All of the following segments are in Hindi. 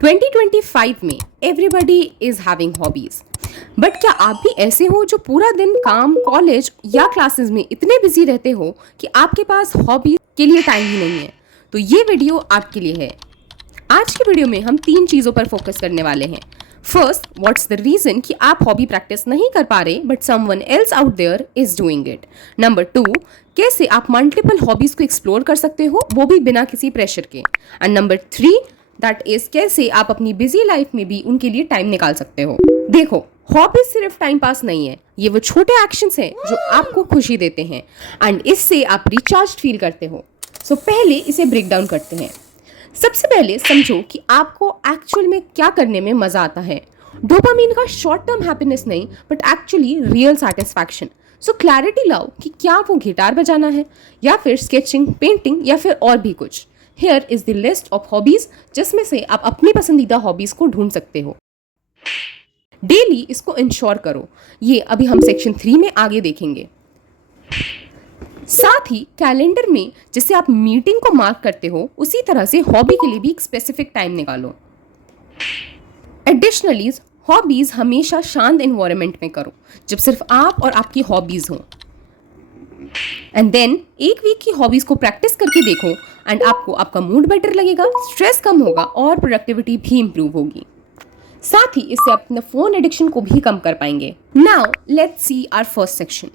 2025 में everybody is having hobbies, but क्या आप भी ऐसे हो जो पूरा दिन काम, कॉलेज या क्लासेस में इतने बिजी रहते हो कि आपके पास हॉबी के लिए टाइम ही नहीं है? तो ये वीडियो आपके लिए है। आज की वीडियो में हम 3 चीज़ों पर फोकस करने वाले हैं। फर्स्ट, व्हाट्स द रीजन कि आप हॉबी प्रैक्टिस नहीं कर पा रहे but someone else out there is doing it. Number 2, कैसे आप मल्टीपल हॉबीज को एक्सप्लोर कर सकते हो, वो भी बिना किसी प्रेशर के। एंड नंबर 3, दैट इज कैसे आप अपनी बिजी लाइफ में भी उनके लिए टाइम निकाल सकते हो। देखो, हॉबीज सिर्फ टाइम पास नहीं है, ये वो छोटे एक्शंस हैं जो आपको खुशी देते हैं एंड इससे आप रिचार्ज फील करते हो। सो पहले इसे ब्रेक डाउन करते हैं। सबसे पहले समझो कि आपको एक्चुअल में क्या करने में मजा आता है। डोपामीन का शॉर्ट टर्म हैप्पीनेस नहीं, but actually real satisfaction. So clarity लाओ कि क्या वो गिटार बजाना है या फिर स्केचिंग, पेंटिंग या फिर और भी कुछ। Here is the list of hobbies जिसमें से आप अपनी पसंदीदा हॉबीज को ढूंढ सकते हो। डेली इसको इंश्योर करो, ये अभी हम सेक्शन 3 में आगे देखेंगे। साथ ही कैलेंडर में जैसे आप मीटिंग को मार्क करते हो उसी तरह से हॉबी के लिए भी एक स्पेसिफिक टाइम निकालो। एडिशनली हॉबीज हमेशा शांत एनवायरनमेंट में करो जब सिर्फ आप और आपकी हॉबीज हो। एंड देन एक वीक की हॉबीज को प्रैक्टिस करके देखो एंड आपको आपका मूड बेटर लगेगा, स्ट्रेस कम होगा और प्रोडक्टिविटी भी इंप्रूव होगी। साथ ही इससे अपने फोन एडिक्शन को भी कम कर पाएंगे। Now let's see our first section.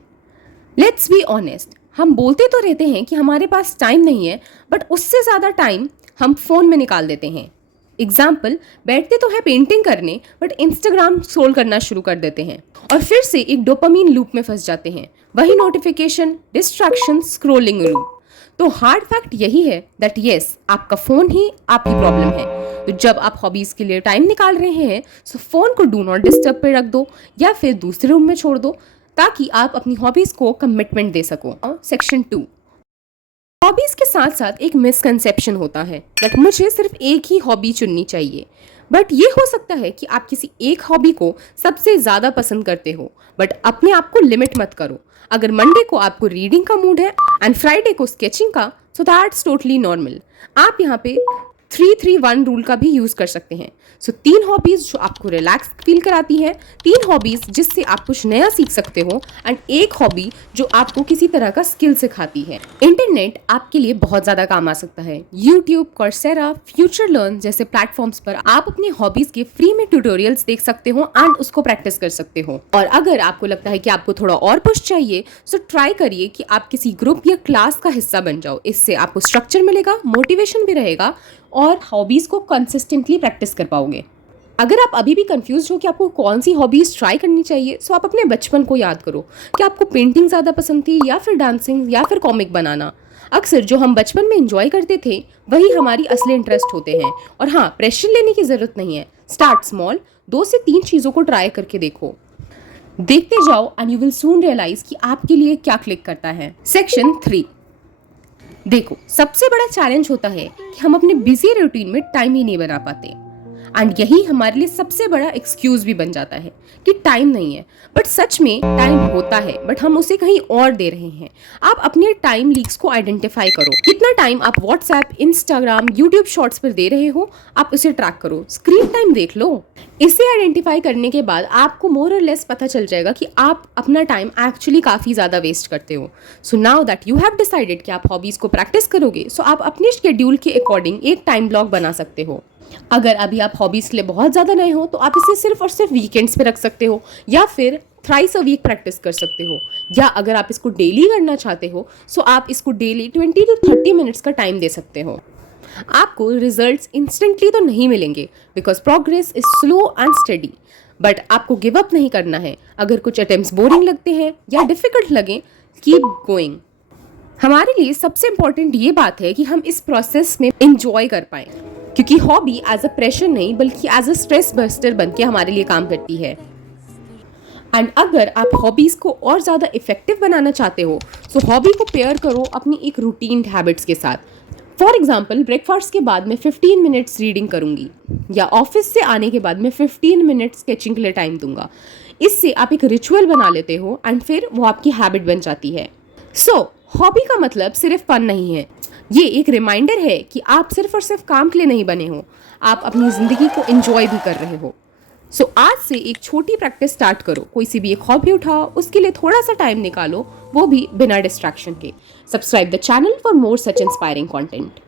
Let's be honest, हम बोलते तो रहते हैं कि हमारे पास टाइम नहीं है, बट उससे ज़्यादा टाइम हम फ़ोन में निकाल देते हैं। एग्जाम्पल, बैठते तो है पेंटिंग करने बट इंस्टाग्राम स्क्रॉल करना शुरू कर देते हैं और फिर से एक डोपामीन लूप में फंस जाते हैं। वही नोटिफिकेशन, डिस्ट्रैक्शन, स्क्रॉलिंग लूप। तो हार्ड फैक्ट यही है दैट यस, आपका फ़ोन ही आपकी प्रॉब्लम है। तो जब आप हॉबीज़ के लिए टाइम निकाल रहे हैं तो फ़ोन को डू नॉट डिस्टर्ब पे रख दो या फिर दूसरे रूम में छोड़ दो ताकि आप अपनी हॉबीज को कमिटमेंट दे सको। सेक्शन 2, हॉबीज के साथ साथ एक मिसकंसेप्शन होता है दैट मुझे सिर्फ एक ही हॉबी चुननी चाहिए। बट ये हो सकता है कि आप किसी एक हॉबी को सबसे ज़्यादा पसंद करते हो, बट अपने आप को लिमिट मत करो। अगर मंडे को आपको रीडिंग का मूड है एंड फ्राइडे को स्केचिंग का, सो दैट्स टोटली नॉर्मल। आप यहाँ पे 3-3-1 रूल का भी यूज़ कर सकते हैं। सो 3 हॉबीज़ जो आपको रिलैक्स फील कराती है, 3 हॉबीज़ जिससे आप कुछ नया सीख सकते हो एंड एक हॉबी जो आपको किसी तरह का स्किल सिखाती है। इंटरनेट आपके लिए बहुत ज़्यादा काम आ सकता है। यूट्यूब, कोर्सेरा, फ्यूचर लर्न जैसे प्लेटफॉर्म्स पर आप अपनी हॉबीज़ के फ्री में ट्यूटोरियल्स देख सकते हो एंड उसको प्रैक्टिस कर सकते हो। और अगर आपको लगता है कि आपको थोड़ा और पुश चाहिए, सो ट्राई करिए कि आप किसी ग्रुप या क्लास का हिस्सा बन जाओ। इससे आपको स्ट्रक्चर मिलेगा, मोटिवेशन भी रहेगा और हॉबीज़ को कंसिस्टेंटली प्रैक्टिस कर पाओगे। अगर आप अभी भी कंफ्यूज हो कि आपको कौन सी हॉबीज़ ट्राई करनी चाहिए, सो आप अपने बचपन को याद करो कि आपको पेंटिंग ज़्यादा पसंद थी या फिर डांसिंग या फिर कॉमिक बनाना। अक्सर जो हम बचपन में एंजॉय करते थे वही हमारी असली इंटरेस्ट होते हैं। और हाँ, प्रेशर लेने की ज़रूरत नहीं है। स्टार्ट स्मॉल, 2 से 3 चीज़ों को ट्राई करके देखो, देखते जाओ and you will soon realise कि आपके लिए क्या क्लिक करता है। सेक्शन 3, देखो, सबसे बड़ा चैलेंज होता है कि हम अपने बिजी रूटीन में टाइम ही नहीं बना पाते एंड यही हमारे लिए सबसे बड़ा एक्सक्यूज भी बन जाता है कि टाइम नहीं है। बट सच में टाइम होता है, बट हम उसे कहीं और दे रहे हैं। आप अपने टाइम लीक्स को आइडेंटिफाई करो। कितना टाइम आप व्हाट्सएप, इंस्टाग्राम, यूट्यूब शॉर्ट्स पर दे रहे हो, आप उसे ट्रैक करो। स्क्रीन टाइम देख लो। इसे आइडेंटिफाई करने के बाद आपको मोर और लेस पता चल जाएगा कि आप अपना टाइम एक्चुअली काफ़ी ज़्यादा वेस्ट करते हो। So now that you have decided कि आप हॉबीज़ को प्रैक्टिस करोगे, सो आप अपने शेड्यूल के अकॉर्डिंग एक टाइम ब्लॉक बना सकते हो। अगर अभी आप हॉबीज़ के लिए बहुत ज़्यादा नए हो तो आप इसे सिर्फ और सिर्फ वीकेंड्स पे रख सकते हो या फिर थ्राइस अ वीक प्रैक्टिस कर सकते हो। या अगर आप इसको डेली करना चाहते हो, सो आप इसको डेली 20 to 30 मिनट्स का टाइम दे सकते हो। आपको रिजल्ट्स इंस्टेंटली तो नहीं मिलेंगे because progress is slow and study, but आपको गिव अप नहीं करना है। अगर कुछ अटेम्प्ट्स बोरिंग लगते हैं या डिफिकल्ट लगे, कीप गोइंग। हमारे लिए सबसे इम्पॉर्टेंट ये बात है कि हम इस प्रोसेस में इंजॉय कर पाएं, क्योंकि हॉबी एज अ प्रेशर नहीं बल्कि एज अ स्ट्रेस बस्टर बन के हमारे लिए काम करती है। एंड अगर आप हॉबीज़ को और ज़्यादा इफेक्टिव बनाना चाहते हो, सो हॉबी को पेयर करो अपनी एक रूटीन हैबिट्स के साथ। फॉर एग्जाम्पल, ब्रेकफास्ट के बाद मैं 15 मिनट्स रीडिंग करूँगी या ऑफिस से आने के बाद मैं 15 मिनट्स स्केचिंग के लिए टाइम दूंगा। इससे आप एक रिचुअल बना लेते हो एंड फिर वो आपकी हैबिट बन जाती है। सो हॉबी का मतलब सिर्फ फन नहीं है, ये एक रिमाइंडर है कि आप सिर्फ और सिर्फ काम के लिए नहीं बने हो। आप अपनी ज़िंदगी को एंजॉय भी कर रहे हो। सो आज से एक छोटी प्रैक्टिस स्टार्ट करो। कोई सी भी एक हॉबी उठाओ, उसके लिए थोड़ा सा टाइम निकालो, वो भी बिना डिस्ट्रैक्शन के। Subscribe the channel for more such inspiring content.